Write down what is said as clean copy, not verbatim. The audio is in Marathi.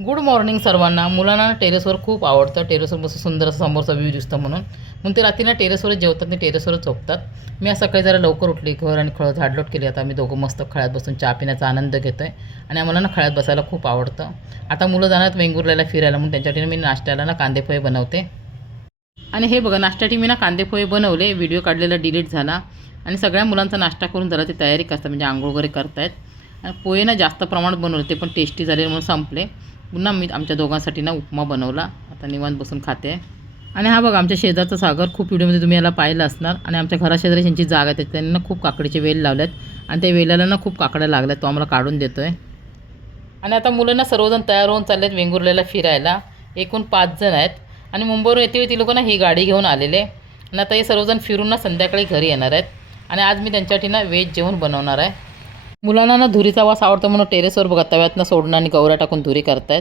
गुड मॉर्निंग सर्वांना. मुलांना टेरेसवर खूप आवडतं. टेरेसवर मस्त सुंदर असा समोरचा व्ह्यू दिसतो म्हणून ते रात्रीला टेरेसवरच जेवतात आणि टेरेसवरच झोपतात. मी आज सकाळी जरा लवकर उठली, घर आणि झाडलोट केली. आता आम्ही दोघं मस्त खळ्यात बसून चहा पिण्याचा आनंद घेतो आहे आणि आम्हाला ना खळ्यात बसायला खूप आवडतं. आता मुलं जाणार वेंगुर्ल्याला फिरायला, म्हणून त्यांच्यासाठी मी नाश्त्याला ना कांदेपोहे बनवते. आणि हे बघा, नाश्त्यासाठी मी ना कांदेपोहे बनवले. व्हिडिओ काढलेला डिलीट झाला आणि सगळ्या मुलांचा नाश्ता करून झाला, ते तयारी करतात म्हणजे आंघोळ वगैरे करतायत. आणि पोहे ना जास्त प्रमाणात बनवले, ते पण टेस्टी झाले म्हणून संपले. पुन्हा मी आमच्या दोघांसाठी ना उपमा बनवला. आता निवांत बसून खाते. आणि हा बघा आमच्या शेजारचा सागर, खूप व्हिडिओमध्ये तुम्ही याला पाहिलं असणार. आणि आमच्या घराशेजारी यांची जागा आहे, त्यांनी ना खूप काकडीचे वेल लावल्यात आणि त्या वेलाला ना खूप काकड्या लागल्यात, तो आम्हाला काढून देतो आहे. आणि आता मुलांना सर्वजण तयार होऊन चाललेत वेंगुर्ल्याला फिरायला. एकूण 5 जण आहेत आणि मुंबईवरून येते ती लोकं ना ही गाडी घेऊन आलेले. आणि आता हे सर्वजण फिरून ना संध्याकाळी घरी येणार आहेत. आणि आज मी त्यांच्यासाठी ना व्हेज जेवण बनवणार आहे. मुलांना ना धुरीचा वास आवडतो म्हणून टेरेसवर बघा तव्यातनं सोडणं आणि गौऱ्या टाकून धुरी करतायत.